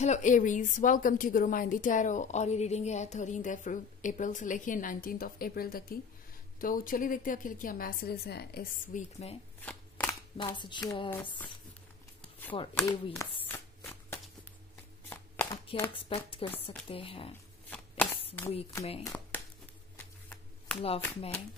Hello Aries, welcome to Guru माइंडी tarot. और ये reading है 13 अप्रैल से लेके 19 अप्रैल तक की। तो चलिए देखते हैं आखिर क्या मैसेजेस हैं इस वीक में। मैसेजेस फॉर एरीज, आप क्या एक्सपेक्ट कर सकते हैं इस वीक में लव में।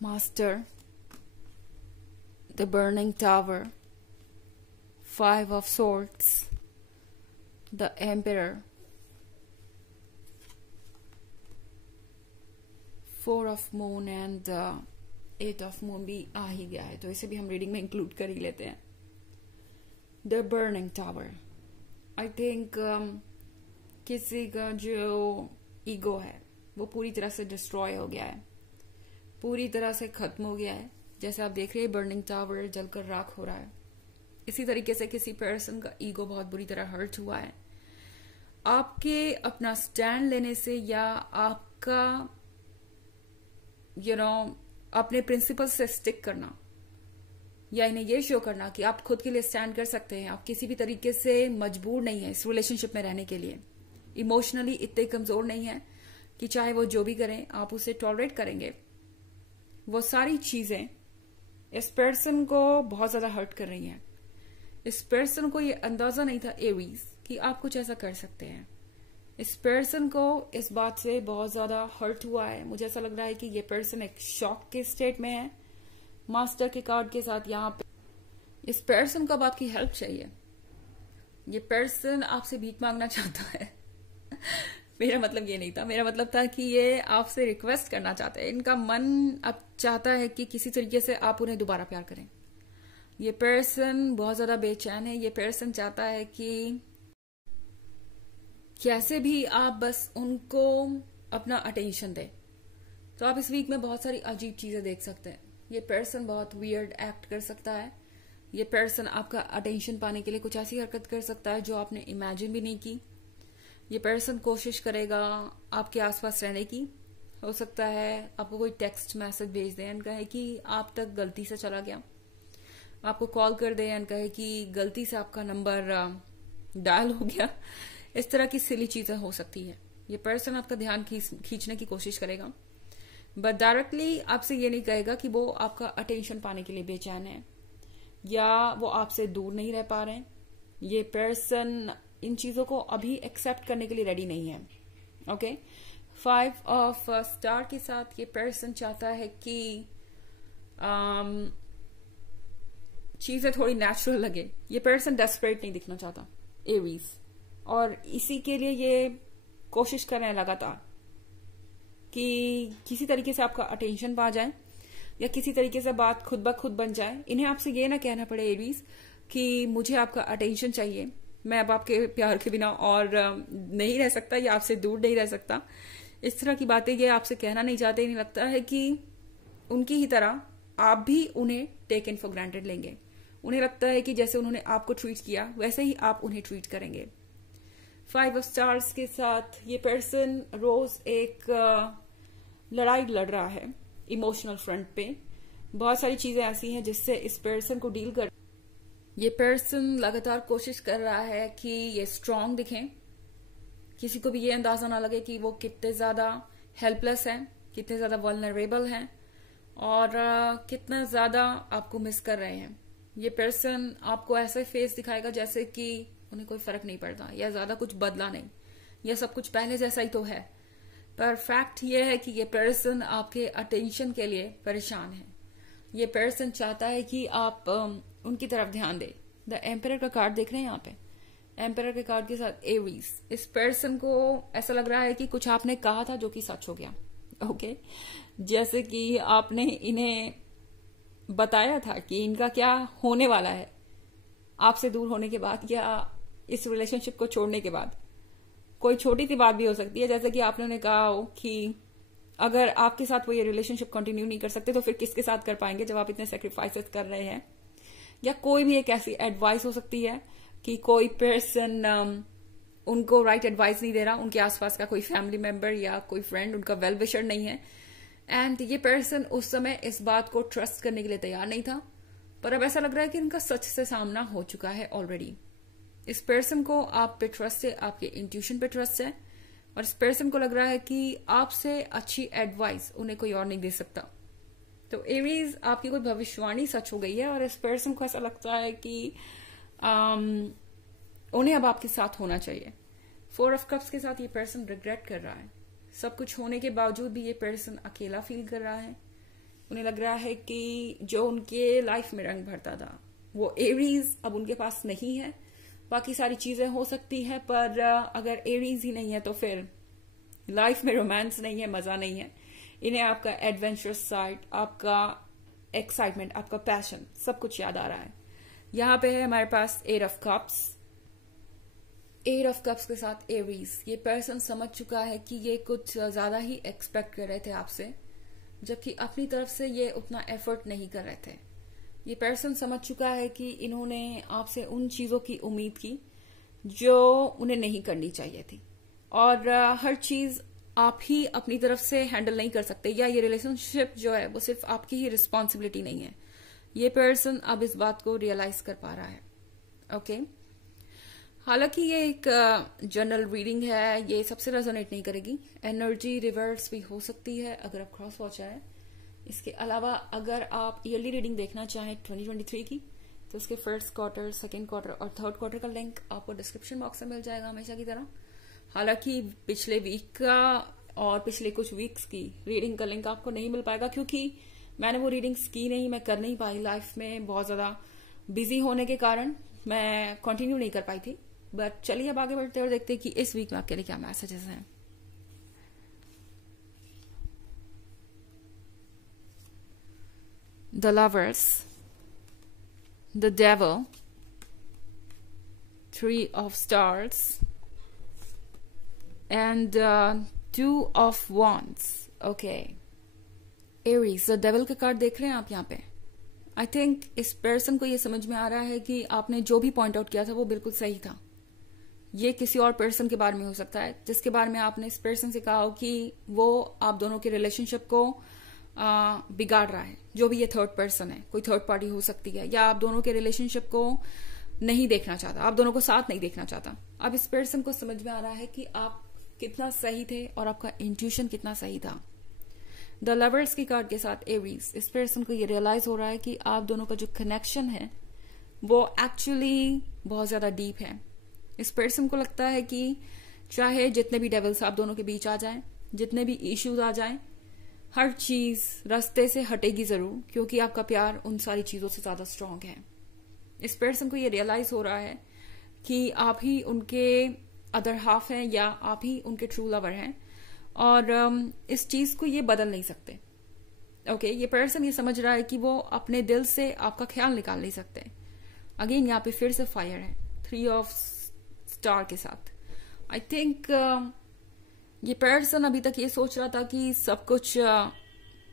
Master, the Burning Tower, 5 of Swords, the Emperor, 4 of Moon and 8 of Moon भी आ ही गया है, तो इसे भी हम रीडिंग में इंक्लूड कर ही लेते हैं। The Burning Tower, I think किसी का जो ईगो है वो पूरी तरह से डिस्ट्रॉय हो गया है, पूरी तरह से खत्म हो गया है। जैसे आप देख रहे हैं बर्निंग टावर जलकर राख हो रहा है, इसी तरीके से किसी पर्सन का ईगो बहुत बुरी तरह हर्ट हुआ है। आपके अपना स्टैंड लेने से या आपका अपने प्रिंसिपल से स्टिक करना या इन्हें ये शो करना कि आप खुद के लिए स्टैंड कर सकते हैं, आप किसी भी तरीके से मजबूर नहीं है इस रिलेशनशिप में रहने के लिए, इमोशनली इतने कमजोर नहीं है कि चाहे वो जो भी करें आप उसे टॉलरेट करेंगे। वो सारी चीजें इस पर्सन को बहुत ज्यादा हर्ट कर रही हैं। इस पर्सन को ये अंदाजा नहीं था एरीज कि आप कुछ ऐसा कर सकते हैं। इस पर्सन को इस बात से बहुत ज्यादा हर्ट हुआ है। मुझे ऐसा लग रहा है कि ये पर्सन एक शॉक के स्टेट में है। मास्टर के कार्ड के साथ यहाँ पे इस पर्सन को अब आपकी हेल्प चाहिए। ये पर्सन आपसे भीख मांगना चाहता है मेरा मतलब ये नहीं था, मेरा मतलब था कि ये आपसे रिक्वेस्ट करना चाहते हैं। इनका मन अब चाहता है कि किसी तरीके से आप उन्हें दोबारा प्यार करें। ये पर्सन बहुत ज्यादा बेचैन है। ये पर्सन चाहता है कि कैसे भी आप बस उनको अपना अटेंशन दें। तो आप इस वीक में बहुत सारी अजीब चीजें देख सकते हैं। ये पर्सन बहुत वियर्ड एक्ट कर सकता है। ये पर्सन आपका अटेंशन पाने के लिए कुछ ऐसी हरकत कर सकता है जो आपने इमेजिन भी नहीं की। ये पर्सन कोशिश करेगा आपके आसपास रहने की। हो सकता है आपको कोई टेक्स्ट मैसेज भेज दे एंड कहे कि आप तक गलती से चला गया, आपको कॉल कर दे एंड कहे कि गलती से आपका नंबर डायल हो गया। इस तरह की सिली चीजें हो सकती है। ये पर्सन आपका ध्यान खींचने की कोशिश करेगा, बट डायरेक्टली आपसे ये नहीं कहेगा कि वो आपका अटेंशन पाने के लिए बेचैन है या वो आपसे दूर नहीं रह पा रहे हैं। ये पर्सन इन चीजों को अभी एक्सेप्ट करने के लिए रेडी नहीं है। ओके, 5 ऑफ स्टार के साथ ये पर्सन चाहता है कि चीजें थोड़ी नेचुरल लगे। ये पर्सन डेस्परेट नहीं दिखना चाहता एरीज, और इसी के लिए ये कोशिश कर रहे हैं लगातार कि किसी तरीके से आपका अटेंशन पा जाए या किसी तरीके से बात खुद ब खुद बन जाए। इन्हें आपसे ये ना कहना पड़े एरीज कि मुझे आपका अटेंशन चाहिए, मैं अब आपके प्यार के बिना और नहीं रह सकता या आपसे दूर नहीं रह सकता। इस तरह की बातें ये आपसे कहना नहीं चाहते। इन्हें लगता है कि उनकी ही तरह आप भी उन्हें टेकन फॉर ग्रांटेड लेंगे। उन्हें लगता है कि जैसे उन्होंने आपको ट्रीट किया वैसे ही आप उन्हें ट्रीट करेंगे। 5 ऑफ स्टार्स के साथ ये पर्सन रोज एक लड़ाई लड़ रहा है इमोशनल फ्रंट पे। बहुत सारी चीजें ऐसी हैं जिससे इस पर्सन को डील कर ये पर्सन लगातार कोशिश कर रहा है कि ये स्ट्रांग दिखें, किसी को भी ये अंदाजा ना लगे कि वो कितने ज्यादा हेल्पलेस हैं, कितने ज्यादा वल्नरेबल हैं और कितना ज्यादा आपको मिस कर रहे हैं। ये पर्सन आपको ऐसे फेस दिखाएगा जैसे कि उन्हें कोई फर्क नहीं पड़ता या ज्यादा कुछ बदला नहीं, या सब कुछ पहले जैसा ही तो है। पर फैक्ट ये है कि ये पर्सन आपके अटेंशन के लिए परेशान है। ये पर्सन चाहता है कि आप उनकी तरफ ध्यान दे। द एम्परर का कार्ड देख रहे हैं यहाँ पे, एम्परर के कार्ड के साथ एरीज। इस पर्सन को ऐसा लग रहा है कि कुछ आपने कहा था जो कि सच हो गया। ओके, जैसे कि आपने इन्हें बताया था कि इनका क्या होने वाला है आपसे दूर होने के बाद या इस रिलेशनशिप को छोड़ने के बाद। कोई छोटी सी बात भी हो सकती है, जैसे कि आपने उन्हें कहा हो कि अगर आपके साथ वो ये रिलेशनशिप कंटिन्यू नहीं कर सकते तो फिर किसके साथ कर पाएंगे जब आप इतने सेक्रीफाइसेस कर रहे हैं। या कोई भी एक ऐसी एडवाइस हो सकती है कि कोई पर्सन उनको राइट एडवाइस नहीं दे रहा, उनके आसपास का कोई फैमिली मेंबर या कोई फ्रेंड उनका वेल विशर नहीं है, एंड ये पर्सन उस समय इस बात को ट्रस्ट करने के लिए तैयार नहीं था, पर अब ऐसा लग रहा है कि इनका सच से सामना हो चुका है ऑलरेडी। इस पर्सन को आप पे ट्रस्ट है, आपके इंट्यूशन पे ट्रस्ट है, और इस पर्सन को लग रहा है कि आपसे अच्छी एडवाइस उन्हें कोई और नहीं दे सकता। तो एरीज, आपकी कोई भविष्यवाणी सच हो गई है और इस पर्सन को ऐसा लगता है कि उन्हें अब आपके साथ होना चाहिए। 4 ऑफ कप्स के साथ ये पर्सन रिग्रेट कर रहा है। सब कुछ होने के बावजूद भी ये पर्सन अकेला फील कर रहा है। उन्हें लग रहा है कि जो उनके लाइफ में रंग भरता था वो एरीज अब उनके पास नहीं है। बाकी सारी चीजें हो सकती है, पर अगर एरीज ही नहीं है तो फिर लाइफ में रोमांस नहीं है, मजा नहीं है। इन्हें आपका एडवेंचरस साइड, आपका एक्साइटमेंट, आपका पैशन, सब कुछ याद आ रहा है। यहां पे है हमारे पास 8 ऑफ कप्स। 8 ऑफ कप्स के साथ एरीज, ये पर्सन समझ चुका है कि ये कुछ ज्यादा ही एक्सपेक्ट कर रहे थे आपसे, जबकि अपनी तरफ से ये उतना एफर्ट नहीं कर रहे थे। ये पर्सन समझ चुका है कि इन्होंने आपसे उन चीजों की उम्मीद की जो उन्हें नहीं करनी चाहिए थी, और हर चीज आप ही अपनी तरफ से हैंडल नहीं कर सकते, या ये रिलेशनशिप जो है वो सिर्फ आपकी ही रिस्पॉन्सिबिलिटी नहीं है। ये पर्सन अब इस बात को रियलाइज कर पा रहा है। ओके, हालांकि ये एक जनरल रीडिंग है, ये सबसे रेजोनेट नहीं करेगी। एनर्जी रिवर्स भी हो सकती है अगर आप क्रॉस वॉच है। इसके अलावा अगर आप ईयरली रीडिंग देखना चाहें 2023 की, तो उसके फर्स्ट क्वार्टर, सेकेंड क्वार्टर और थर्ड क्वार्टर का लिंक आपको डिस्क्रिप्शन बॉक्स में मिल जाएगा हमेशा की तरह। हालांकि पिछले वीक का और पिछले कुछ वीक्स की रीडिंग का लिंक आपको नहीं मिल पाएगा, क्योंकि मैंने वो रीडिंग्स की नहीं, मैं कर नहीं पाई। लाइफ में बहुत ज्यादा बिजी होने के कारण मैं कंटिन्यू नहीं कर पाई थी। बट चलिए अब आगे बढ़ते और देखते हैं कि इस वीक में आपके लिए क्या मैसेजेस हैं। The lovers, the devil, 3 of stars and 2 of wands। Okay, Aries, the devil के कार्ड देख रहे हैं आप यहाँ पे। आई थिंक इस पर्सन को ये समझ में आ रहा है कि आपने जो भी पॉइंट आउट किया था वो बिल्कुल सही था। ये किसी और पर्सन के बारे में हो सकता है, जिसके बारे में आपने इस पर्सन से कहा हो कि वो आप दोनों के रिलेशनशिप को बिगाड़ रहा है। जो भी ये थर्ड पर्सन है, कोई थर्ड पार्टी हो सकती है, या आप दोनों के रिलेशनशिप को नहीं देखना चाहता, आप दोनों को साथ नहीं देखना चाहता। अब इस पर्सन को समझ में आ रहा है कि आप कितना सही थे और आपका इंट्यूशन कितना सही था। द लवर्स की कार्ड के साथ एरीज, इस पर्सन को ये रियलाइज हो रहा है कि आप दोनों का जो कनेक्शन है वो एक्चुअली बहुत ज्यादा डीप है। इस पर्सन को लगता है कि चाहे जितने भी डेविल्स आप दोनों के बीच आ जाएं, जितने भी इश्यूज आ जाएं, हर चीज रास्ते से हटेगी जरूर, क्योंकि आपका प्यार उन सारी चीजों से ज्यादा स्ट्रांग है। इस पर्सन को ये रियलाइज हो रहा है कि आप ही उनके अदर हाफ हैं, या आप ही उनके ट्रू लवर हैं, और इस चीज को ये बदल नहीं सकते। ओके, ये पर्सन ये समझ रहा है कि वो अपने दिल से आपका ख्याल निकाल नहीं सकते। अगेन यहाँ पे फिर से फायर है 3 ऑफ स्टार के साथ। आई थिंक ये पर्सन अभी तक ये सोच रहा था कि सब कुछ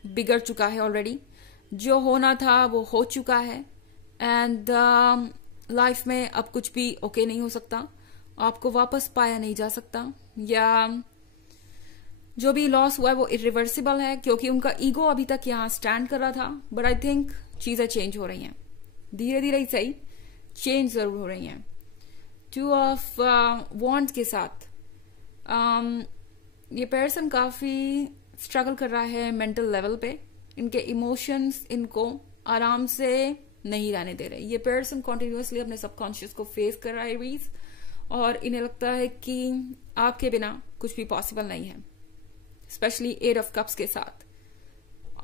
बिगड़ चुका है ऑलरेडी, जो होना था वो हो चुका है, एंड लाइफ में अब कुछ भी ओके नहीं हो सकता, आपको वापस पाया नहीं जा सकता, या जो भी लॉस हुआ है वो इरिवर्सिबल है, क्योंकि उनका ईगो अभी तक यहाँ स्टैंड कर रहा था। बट आई थिंक चीजें चेंज हो रही हैं, धीरे धीरे ही सही, चेंज जरूर हो रही हैं। 2 ऑफ wands के साथ ये पर्सन काफी स्ट्रगल कर रहा है मेंटल लेवल पे। इनके इमोशंस इनको आराम से नहीं रहने दे रहे। ये पर्सन कॉन्टिन्यूसली अपने सबकॉन्शियस को फेस कर रहा है एरीज, और इन्हें लगता है कि आपके बिना कुछ भी पॉसिबल नहीं है। स्पेशली 8 ऑफ कप्स के साथ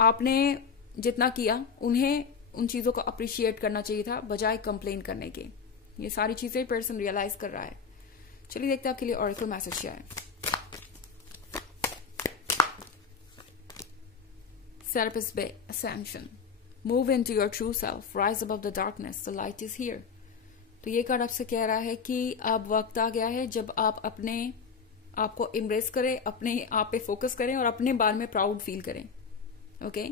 आपने जितना किया, उन्हें उन चीजों को अप्रिशिएट करना चाहिए था बजाय कंप्लेन करने के। ये सारी चीजें पर्सन रियलाइज कर रहा है। चलिए देखते हैं आपके लिए ऑरेकल मैसेज क्या है। Serapis Bay Ascension, move into your true self, rise above the darkness, the light is here। तो ये कार्ड आपसे कह रहा है कि अब वक्त आ गया है जब आप अपने आप को इम्ब्रेस करें, अपने आप पे फोकस करें और अपने बारे में प्राउड फील करें। ओके,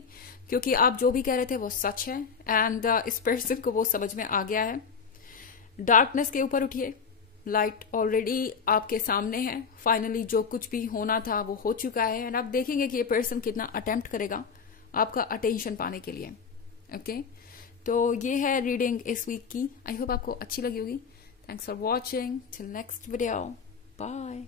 क्योंकि आप जो भी कह रहे थे वो सच है, एंड इस पर्सन को वो समझ में आ गया है। डार्कनेस के ऊपर उठिए, लाइट ऑलरेडी आपके सामने है, फाइनली जो कुछ भी होना था वो हो चुका है, एंड आप देखेंगे कि ये पर्सन कितना अटेम्प्ट करेगा आपका अटेंशन पाने के लिए। ओके, तो ये है रीडिंग इस वीक की। आई होप आपको अच्छी लगी होगी। Thanks for watching, till next video, bye.